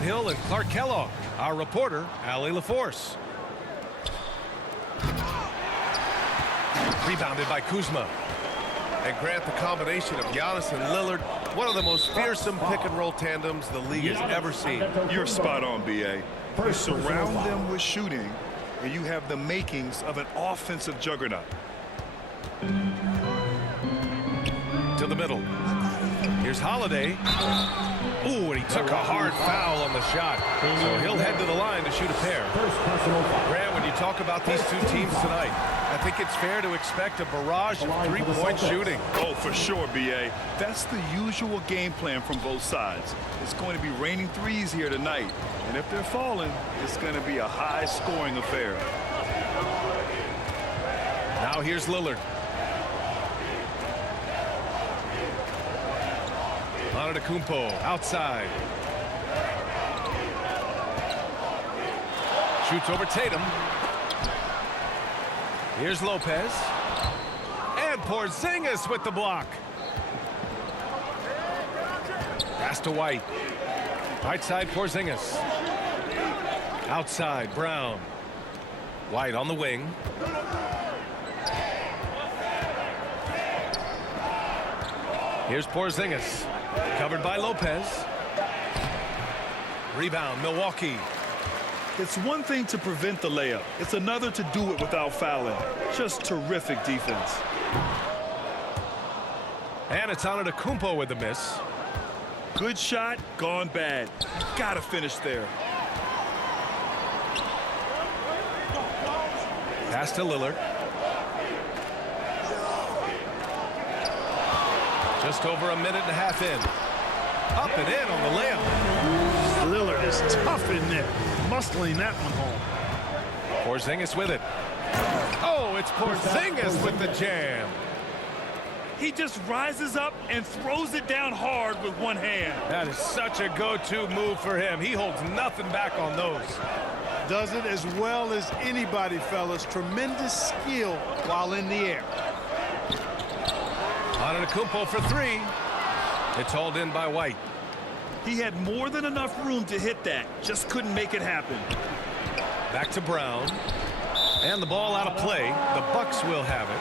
Hill and Clark Kellogg. Our reporter, Allie LaForce. Rebounded by Kuzma. And Grant, the combination of Giannis and Lillard, one of the most fearsome pick-and-roll tandems the league has ever seen. You're spot on, B.A. You surround them with shooting, and you have the makings of an offensive juggernaut. To the middle. Here's Holiday. Ooh, and he took a hard foul on the shot. So he'll head to the line to shoot a pair. Grant, when you talk about these two teams tonight, I think it's fair to expect a barrage of three-point shooting. Oh, for sure, B.A. That's the usual game plan from both sides. It's going to be raining threes here tonight. And if they're falling, it's going to be a high-scoring affair. Now here's Lillard. Antetokounmpo outside. Shoots over Tatum. Here's Lopez. And Porzingis with the block. Pass to White. Right side Porzingis. Outside Brown. White on the wing. Here's Porzingis. Covered by Lopez. Rebound, Milwaukee. It's one thing to prevent the layup. It's another to do it without fouling. Just terrific defense. And it's Antetokounmpo with the miss. Good shot, gone bad. Gotta finish there. Pass to Lillard. Just over a minute and a half in. Up and in on the layup. Lillard is tough in there, muscling that one home. Porzingis with it. Oh, it's Porzingis with the jam. He just rises up and throws it down hard with one hand. That is such a go-to move for him. He holds nothing back on those. Does it as well as anybody, fellas. Tremendous skill while in the air. Antetokounmpo for three. It's hauled in by White. He had more than enough room to hit that. Just couldn't make it happen. Back to Brown. And the ball out of play. The Bucks will have it.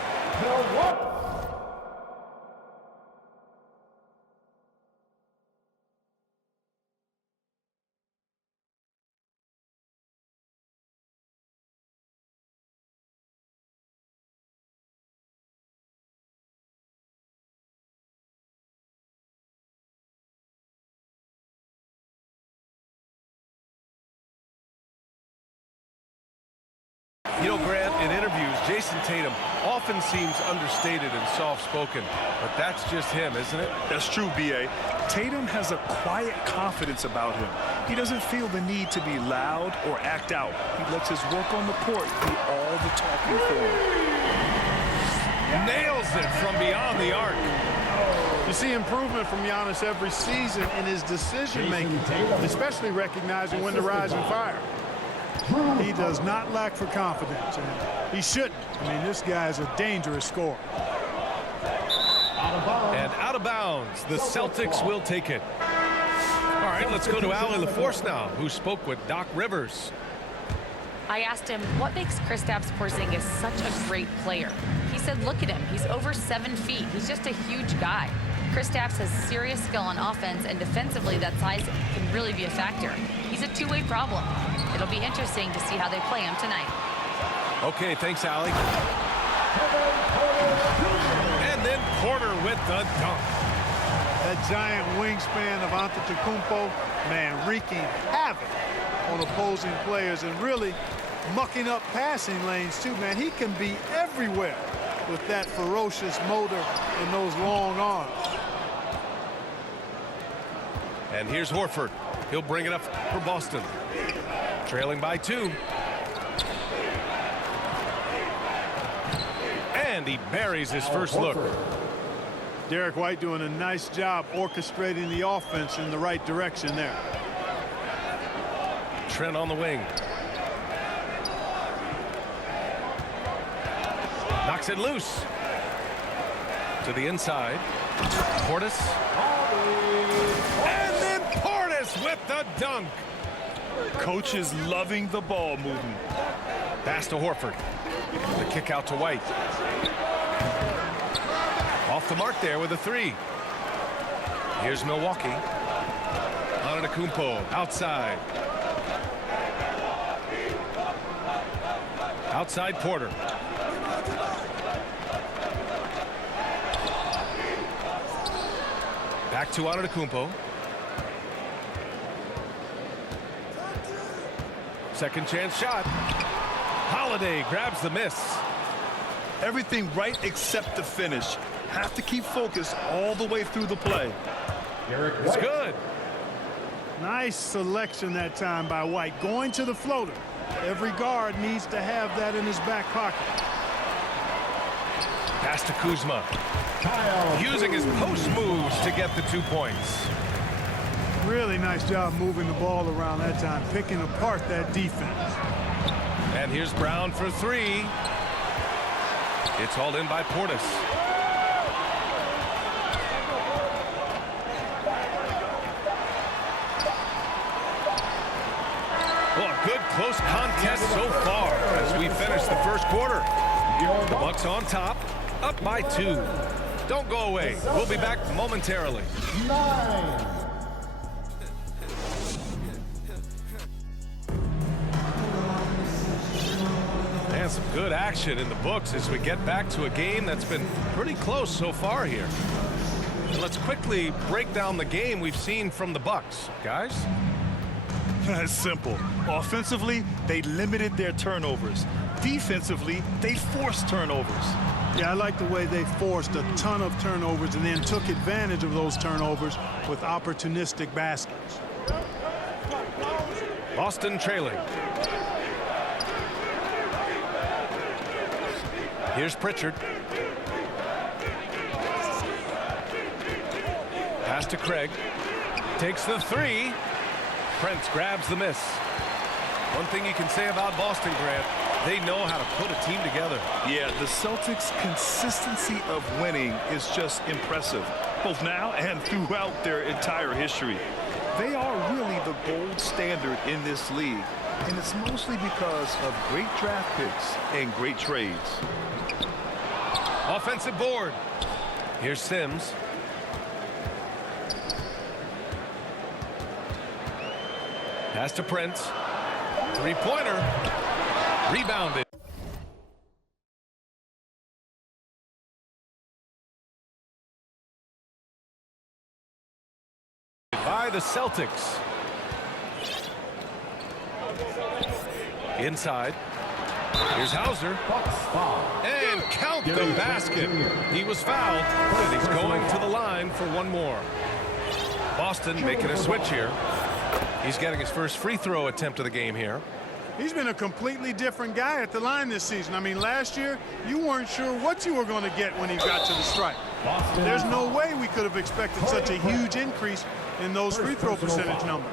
You know, Grant, in interviews, Jason Tatum often seems understated and soft-spoken, but that's just him, isn't it? That's true, B.A. Tatum has a quiet confidence about him. He doesn't feel the need to be loud or act out. He lets his work on the court do all the talking for him. Nails it from beyond the arc. You see improvement from Giannis every season in his decision-making, especially recognizing when to rise and fire. He does not lack for confidence, and he shouldn't. I mean, this guy is a dangerous scorer. And out of bounds, the Celtics will take it. All right, let's go to Allie LaForce now, who spoke with Doc Rivers. I asked him, what makes Kristaps Porzingis such a great player? He said, look at him. He's over 7 feet. He's just a huge guy. Kristaps has serious skill on offense, and defensively, that size can really be a factor. He's a two-way problem. It'll be interesting to see how they play him tonight. Okay, thanks, Allie. And then Porter with the dunk. That giant wingspan of Antetokounmpo, man, wreaking havoc on opposing players and really mucking up passing lanes, too, man. He can be everywhere with that ferocious motor and those long arms. And here's Horford. He'll bring it up for Boston. Trailing by 2. And he buries his first look. Derek White doing a nice job orchestrating the offense in the right direction there. Trent on the wing. Knocks it loose. To the inside. Portis. And then Portis with the dunk. Coach is loving the ball movement. Pass to Horford. The kick out to White. Off the mark there with a three. Here's Milwaukee. Antetokounmpo outside. Outside Porter. Back to Antetokounmpo. Second chance shot. Holiday grabs the miss. Everything right except the finish. Have to keep focused all the way through the play. It's good. Nice selection that time by White. Going to the floater. Every guard needs to have that in his back pocket. Pass to Kuzma. Using his post moves to get the 2 points. Really nice job moving the ball around that time, picking apart that defense. And here's Brown for three. It's hauled in by Portis. Well, a good close contest so far as we finish the first quarter. The Bucks on top, up by 2. Don't go away. We'll be back momentarily. 9. And some good action in the books as we get back to a game that's been pretty close so far here. And let's quickly break down the game we've seen from the Bucks, guys. It's simple. Offensively, they limited their turnovers. Defensively, they forced turnovers. Yeah, I like the way they forced a ton of turnovers and then took advantage of those turnovers with opportunistic baskets. Boston trailing. Here's Pritchard. Pass to Craig. Takes the three. Prince grabs the miss. One thing you can say about Boston, Grant, they know how to put a team together. Yeah, the Celtics' consistency of winning is just impressive, both now and throughout their entire history. They are really the gold standard in this league, and it's mostly because of great draft picks and great trades. Offensive board. Here's Sims. Pass to Prince. Three-pointer. Rebounded. By the Celtics. Inside. Here's Hauser. And count the basket. He was fouled, and he's going to the line for one more. Boston making a switch here. He's getting his first free throw attempt of the game here. He's been a completely different guy at the line this season. I mean, last year, you weren't sure what you were going to get when he got to the stripe. There's no way we could have expected such a huge increase in those free throw percentage numbers.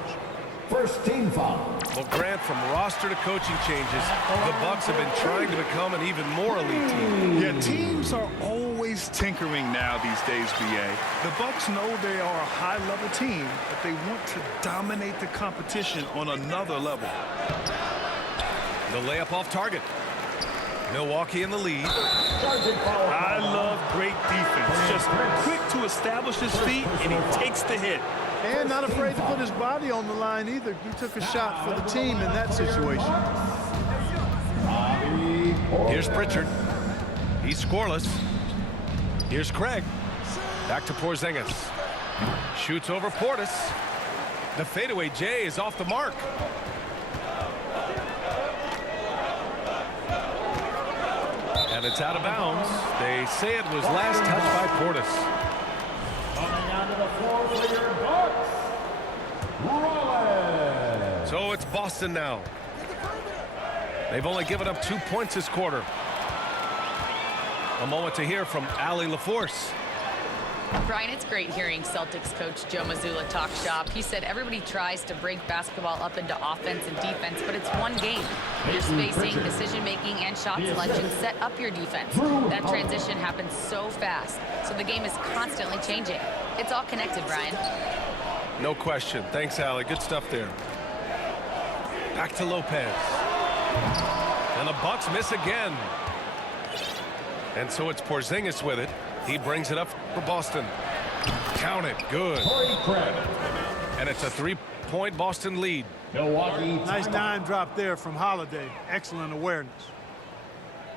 First team foul. Well, Grant, from roster to coaching changes, the Bucks have been trying to become an even more elite team. Yeah, teams are always tinkering now these days, BA. The Bucks know they are a high-level team, but they want to dominate the competition on another level. The layup off target. Milwaukee in the lead. I love great defense. Just quick to establish his feet, and he takes the hit. And not afraid to put his body on the line either. He took a shot for the team in that situation. Here's Pritchard. He's scoreless. Here's Craig. Back to Porzingis. Shoots over Portis. The fadeaway J is off the mark. And it's out of bounds. They say it was last touched by Portis. Coming onto the floor for your Bucks, Rollins. So it's Boston now. They've only given up 2 points this quarter. A moment to hear from Allie LaForce. Brian, it's great hearing Celtics coach Joe Mazzulla talk shop. He said everybody tries to break basketball up into offense and defense, but it's one game. Your spacing, decision-making, and shot selection set up your defense. That transition happens so fast, so the game is constantly changing. It's all connected, Brian. No question. Thanks, Allie. Good stuff there. Back to Lopez. And the Bucks miss again. And so it's Porzingis with it. He brings it up for Boston. Count it. Good. And it's a 3-point Boston lead. Milwaukee. Nice dime drop there from Holiday. Excellent awareness.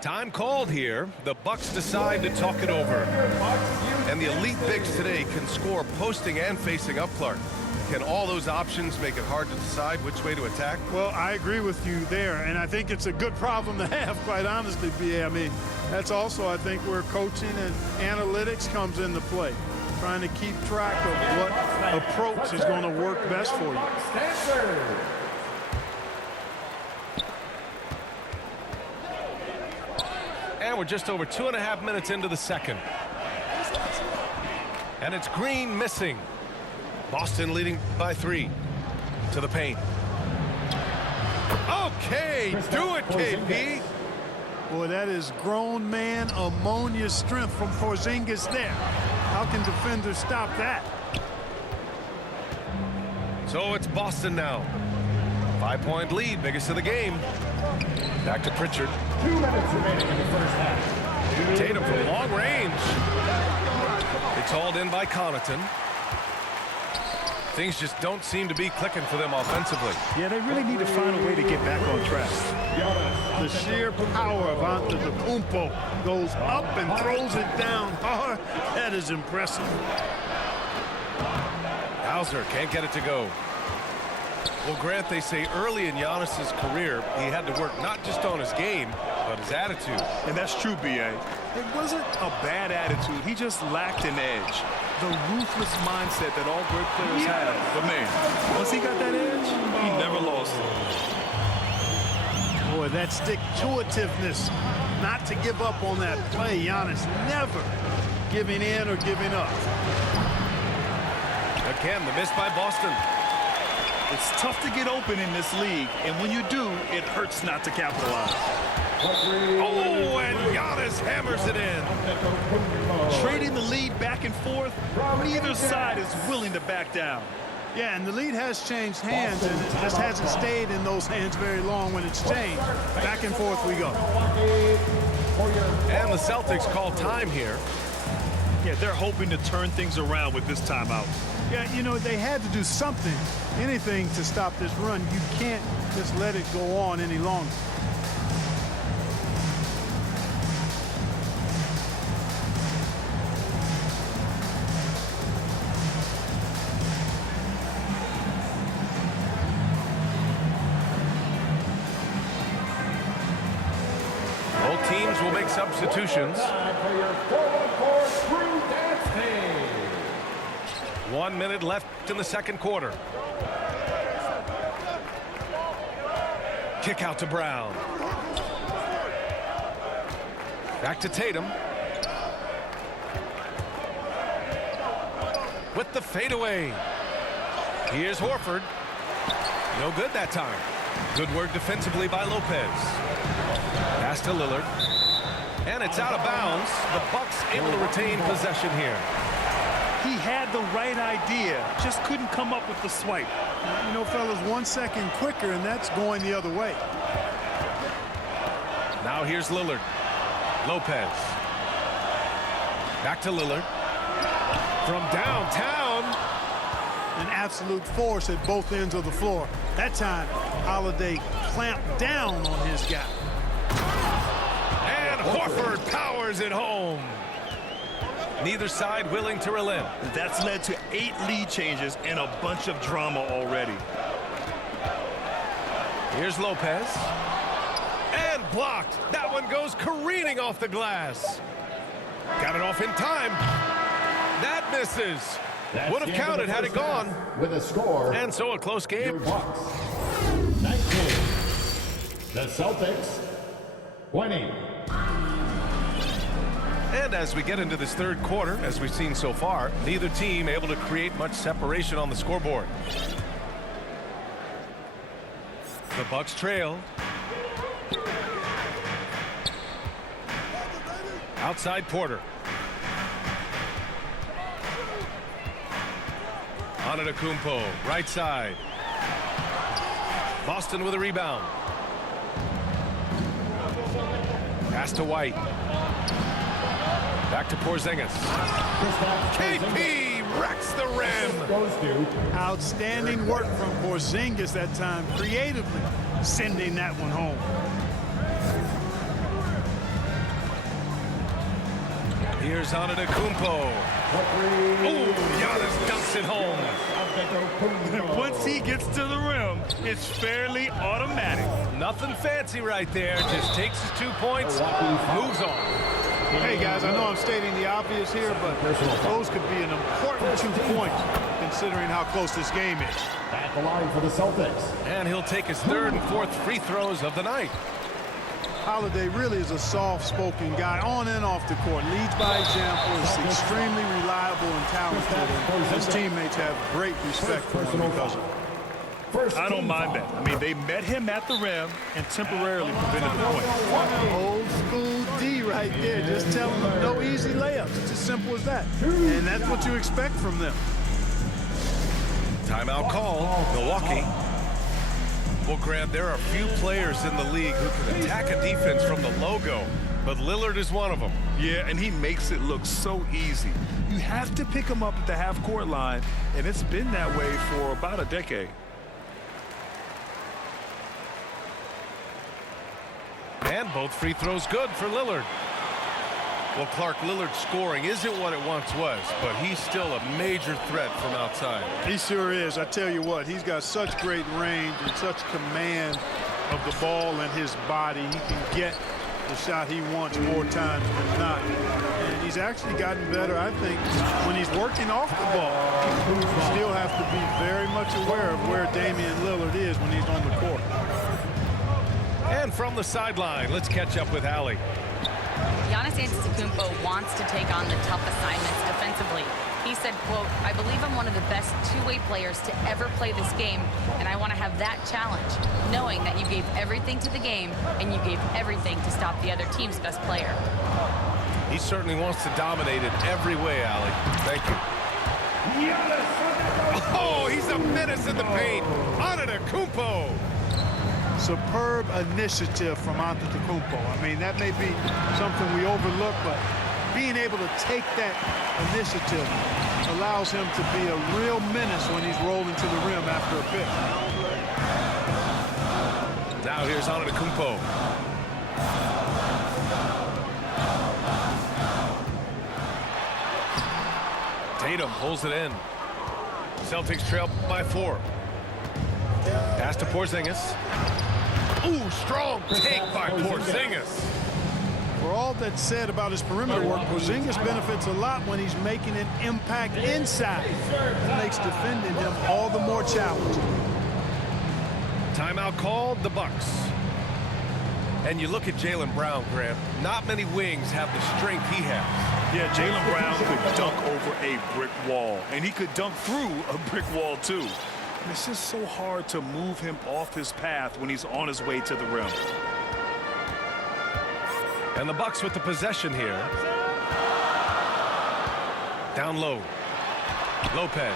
Time called here. The Bucks decide to talk it over. And the elite bigs today can score posting and facing up, Clark. Can all those options make it hard to decide which way to attack? Well, I agree with you there, and I think it's a good problem to have, quite honestly, B.A. I mean, that's also, I think, where coaching and analytics comes into play. Trying to keep track of what approach is going to work best for you. And we're just over 2.5 minutes into the second. And it's Green missing. Boston leading by 3 to the paint. Okay, do it, KP. Boy, that is grown man ammonia strength from Porzingis there. How can defenders stop that? So it's Boston now. 5-point lead, biggest of the game. Back to Pritchard. 2 minutes remaining in the first half. Tatum from long range. It's hauled in by Connaughton. Things just don't seem to be clicking for them offensively. Yeah, they really need to find a way to get back on track. The sheer power of Antetokounmpo goes up and throws it down hard. That is impressive. Hauser can't get it to go. Well, Grant, they say early in Giannis's career, he had to work not just on his game, but his attitude. And that's true, B.A. It wasn't a bad attitude. He just lacked an edge. The ruthless mindset that all great players have. But, man, once he got that edge, he never lost it. Boy, that stick-to-itiveness, not to give up on that play. Giannis never giving in or giving up. Again, the miss by Boston. It's tough to get open in this league, and when you do, it hurts not to capitalize. Oh, and Giannis hammers it in. Trading the lead back and forth, neither side is willing to back down. Yeah, and the lead has changed hands, and it just hasn't stayed in those hands very long when it's changed. Back and forth we go. And the Celtics call time here. Yeah, they're hoping to turn things around with this timeout. Yeah, you know, they had to do something, anything to stop this run. You can't just let it go on any longer. Both teams will make substitutions. Time for your forward crew dance team. 1 minute left in the second quarter. Kick out to Brown. Back to Tatum. With the fadeaway. Here's Horford. No good that time. Good work defensively by Lopez. Pass to Lillard. And it's out of bounds. The Bucks able to retain possession here. He had the right idea, just couldn't come up with the swipe. You know, fellas, 1 second quicker, and that's going the other way. Now here's Lillard. Lopez. Back to Lillard. From downtown. An absolute force at both ends of the floor. That time, Holiday clamped down on his guy. And Horford powers it home. Neither side willing to relent. That's led to 8 lead changes and a bunch of drama already. Here's Lopez. And blocked. That one goes careening off the glass. Got it off in time. That misses. Would have counted had it gone. With a score. And so a close game. Bucks 19. The Celtics 20. And as we get into this third quarter, as we've seen so far, neither team able to create much separation on the scoreboard. The Bucks trail. Outside Porter. Antetokounmpo, right side. Boston with a rebound. Pass to White. Back to Porzingis. KP wrecks the rim. Outstanding work from Porzingis that time, creatively sending that one home. Here's Antetokounmpo. Oh, Giannis dunks it home. Once he gets to the rim, it's fairly automatic. Nothing fancy right there. Just takes his 2 points, moves on. Hey, guys, I know I'm stating the obvious here, but those could be an important 2 points considering how close this game is. At the line for the Celtics. And he'll take his 3rd and 4th free throws of the night. Holiday really is a soft-spoken guy on and off the court. Leads by example, is extremely reliable and talented. And his teammates have great respect for him because of it. I don't mind that. I mean, they met him at the rim and temporarily prevented the point. Old school D right there, just telling them no easy layups. It's as simple as that. And that's what you expect from them. Timeout call, Milwaukee. Well, Grant, there are few players in the league who can attack a defense from the logo, but Lillard is one of them. Yeah, and he makes it look so easy. You have to pick him up at the half-court line, and it's been that way for about a decade. And both free throws good for Lillard. Well, Clark, Lillard's scoring isn't what it once was, but he's still a major threat from outside. He sure is. I tell you what, he's got such great range and such command of the ball and his body. He can get the shot he wants more times than not. And he's actually gotten better, I think, when he's working off the ball. You still have to be very much aware of where Damian Lillard is when he's on the court. And from the sideline, let's catch up with Allie. Giannis Antetokounmpo wants to take on the tough assignments defensively. He said, quote, "I believe I'm one of the best two-way players to ever play this game, and I want to have that challenge, knowing that you gave everything to the game and you gave everything to stop the other team's best player." He certainly wants to dominate in every way, Allie. Thank you. Oh, he's a menace in the paint. Antetokounmpo. Superb initiative from Antetokounmpo. I mean, that may be something we overlook, but being able to take that initiative allows him to be a real menace when he's rolling to the rim after a pick. Now here's Antetokounmpo. Tatum pulls it in. Celtics trail by 4. Pass to Porzingis. Ooh, strong take by Porzingis. For all that's said about his perimeter work, Porzingis benefits a lot when he's making an impact inside. It makes defending him all the more challenging. Timeout called, the Bucks. And you look at Jaylen Brown, Grant. Not many wings have the strength he has. Yeah, Jaylen Brown could dunk over a brick wall, and he could dunk through a brick wall, too. It's just so hard to move him off his path when he's on his way to the rim. And the Bucks with the possession here. Down low. Lopez.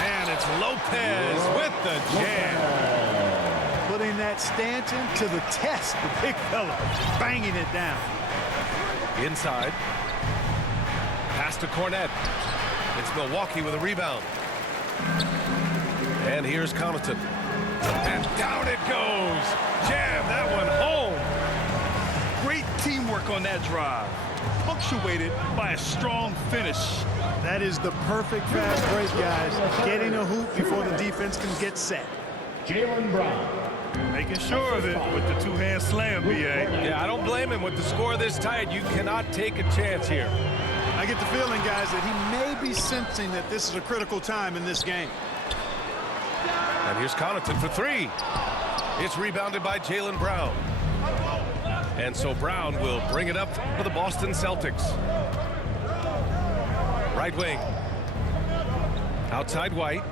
And it's Lopez with the jam. Putting that stanchion to the test, the big fella, banging it down. Inside. Pass to Cornette. It's Milwaukee with a rebound. And here's Connaughton. And down it goes. Jam that one home. Great teamwork on that drive, punctuated by a strong finish. That is the perfect fast break, guys. Getting a hoop before the defense can get set. Jaylen Brown. Making sure of it with the two-hand slam, BA. Yeah, I don't blame him. With the score this tight, you cannot take a chance here. I get the feeling, guys, that he may be sensing that this is a critical time in this game. And here's Connaughton for 3. It's rebounded by Jaylen Brown. And so Brown will bring it up for the Boston Celtics. Right wing. Outside White.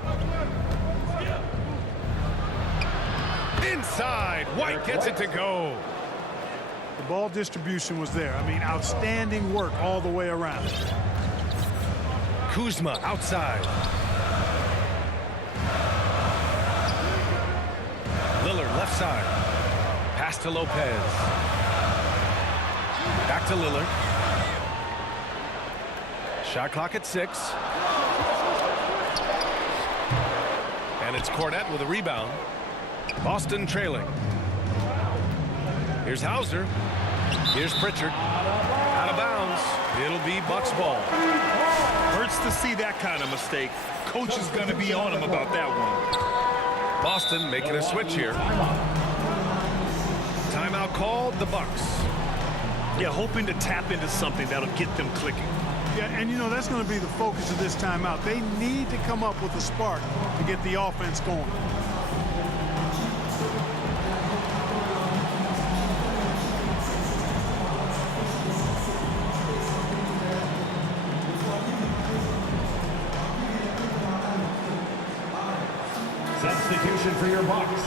Inside. White gets it to go. The ball distribution was there. I mean, outstanding work all the way around. Kuzma outside. Lillard left side. Pass to Lopez. Back to Lillard. Shot clock at 6. And it's Cornette with a rebound. Boston trailing. Here's Hauser. Here's Pritchard. Out of bounds. It'll be Bucks ball. Hurts to see that kind of mistake. Coach is going to be on him about that one. Boston making a switch here. Timeout called, the Bucks. Yeah, hoping to tap into something that'll get them clicking. Yeah, and you know, that's going to be the focus of this timeout. They need to come up with a spark to get the offense going. Substitution for your Bucks.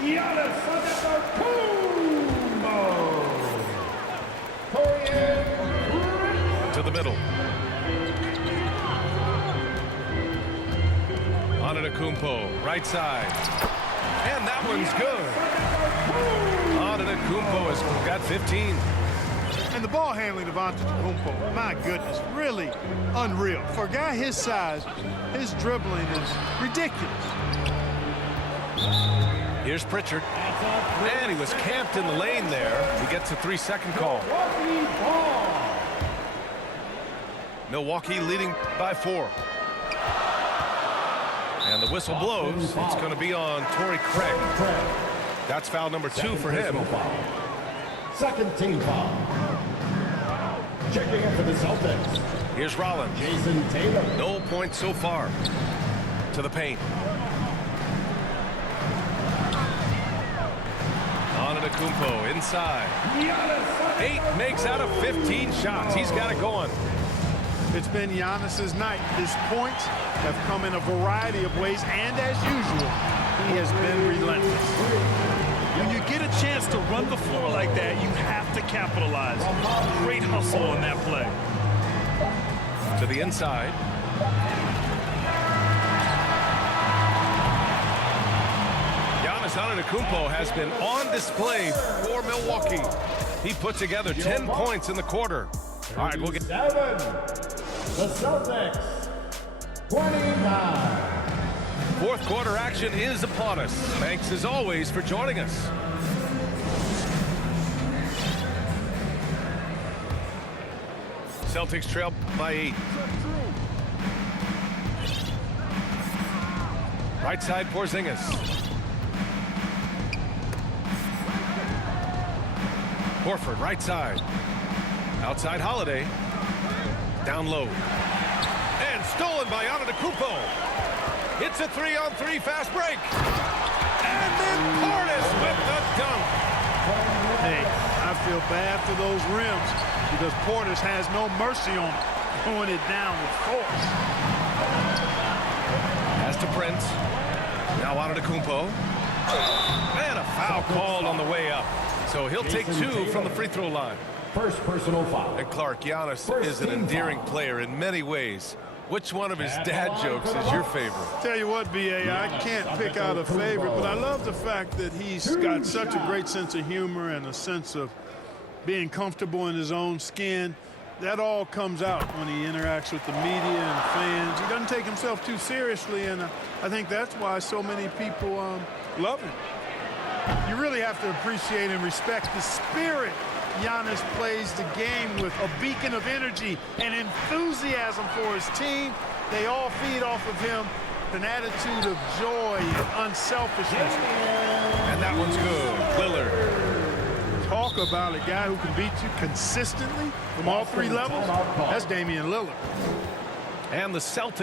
Giannis Antetokounmpo. To the middle. Antetokounmpo, right side. And that one's good. Antetokounmpo has got 15. And the ball handling of Antetokounmpo, my goodness, really unreal. For a guy his size, his dribbling is ridiculous. Here's Pritchard. And he was camped in the lane there. He gets a 3-second call. Milwaukee leading by 4. And the whistle blows. It's going to be on Torrey Craig. That's foul number 2 for him. Second team foul. Checking in for the Celtics. Here's Rollins. Jason Taylor. No points so far. To the paint. Antetokounmpo inside. 8 makes out of 15 shots. He's got it going. It's been Giannis's night. His points have come in a variety of ways, and as usual, he has been relentless. When you get a chance to run the floor like that, you have to capitalize. Great hustle on that play. To the inside. Giannis Antetokounmpo has been on display for Milwaukee. He put together 10 points in the quarter. All right, we'll get 7. The Celtics. 29. fourth quarter action is upon us. Thanks as always for joining us. Celtics trail by 8. Right side Porzingis. Horford right side. Outside Holiday. Down low. And stolen by Antetokounmpo. It's a 3-on-3 fast break. And then Portis with the dunk. Hey, I feel bad for those rims because Portis has no mercy on it, throwing it down with force. Pass to Prince. Now Antetokounmpo. And a foul called on the way up. So he'll take 2 from the free throw line. First personal foul. And Clark, Giannis is an endearing player in many ways. Which one of his dad jokes is your favorite? Tell you what, B.A., I can't pick out a favorite, but I love the fact that he's got such a great sense of humor and a sense of being comfortable in his own skin. That all comes out when he interacts with the media and fans. He doesn't take himself too seriously, and I think that's why so many people love him. You really have to appreciate and respect the spirit Giannis plays the game with, a beacon of energy and enthusiasm for his team. They all feed off of him, an attitude of joy and unselfishness. And that one's good. Lillard. Talk about a guy who can beat you consistently from all 3 levels. That's Damian Lillard. And the Celtics.